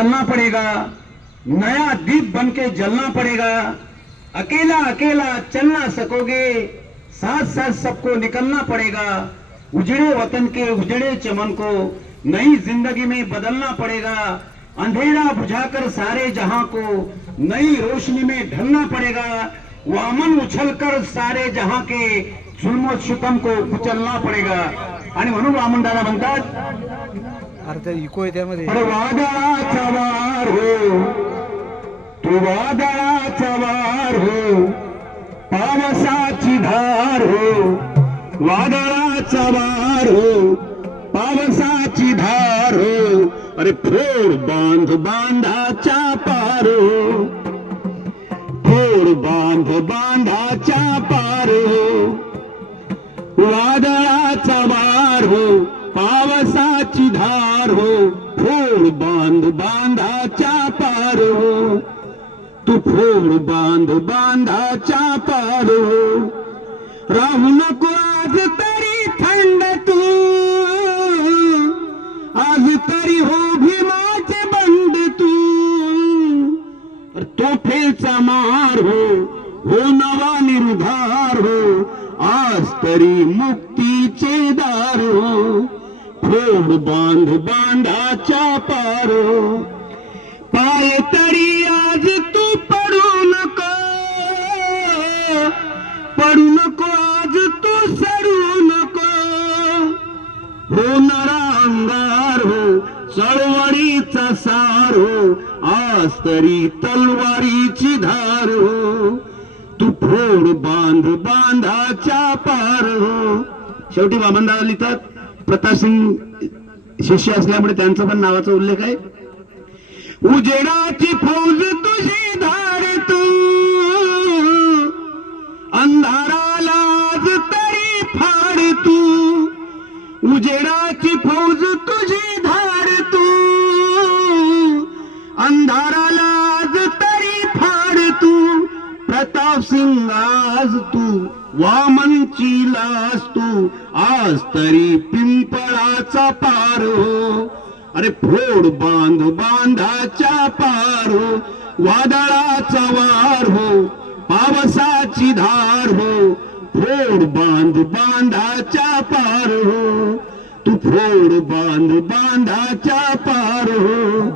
चलना पड़ेगा, नया दीप बनके जलना पड़ेगा। अकेला अकेला चल ना सकोगे, साथ साथ सबको निकलना पड़ेगा। उजड़े वतन के उजड़े चमन को नई जिंदगी में बदलना पड़ेगा। अंधेरा बुझाकर सारे जहां को नई रोशनी में ढलना पड़ेगा। वामन उछलकर सारे जहां के जुल्म सितम को कुचलना पड़ेगा। आणि म्हणून वामन दादा म्हणतात, अरे इको आहे त्यामध्ये. वादळाचा वार हो, तू वादळाचा वार हो, पावसाची धार हो, वादळाचा वार हो, पावसाची धार हो. अरे फोड बांध बांधाच्या पार हो, फोड बांध बांधाच्या पार हो. वादळाचा वार हो, पावसाची धार हो, फोड बांध बांधाच्या पार हो. तू फोड बांध बांधाच्या पार हो. राहू नको आज तरी थंड तू, आज तरी हो भीमाचे बंड तू. तोफेचा मार हो, हो नवा निर्धार हो, आज तरी मुक्तीचे दार हो. फोड बांध बांधाच्या पार हो. पाय तरी आज तू पडू नको, पडू नको आज तू सरू नको. होणारा अंगार हो, चळवळीचा सार हो, आज तरी तलवारीची धार हो. तू फोड बांध बांधाच्या पार हो. शेवटी वामनदादा लिहितात, प्रतापसिंग शिष्य असल्यामुळे त्यांचा पण नावाचा उल्लेख आहे. उजेडाची फौज तुझी धार तू, अंधाराला आज तरी फाड तू. उजेडाची फौज तुझी धार तू, अंधाराला आज तरी फाड तू. प्रतापसिंग आज तू वामनची लास तू, आज तरी पिंपळाचा पार हो. अरे फोड बांध बांधाच्या पार हो. वादळाचा वार हो, पावसाची धार हो, फोड बांध बांधाच्या पार हो. तू फोड बांध बांधाच्या पार हो.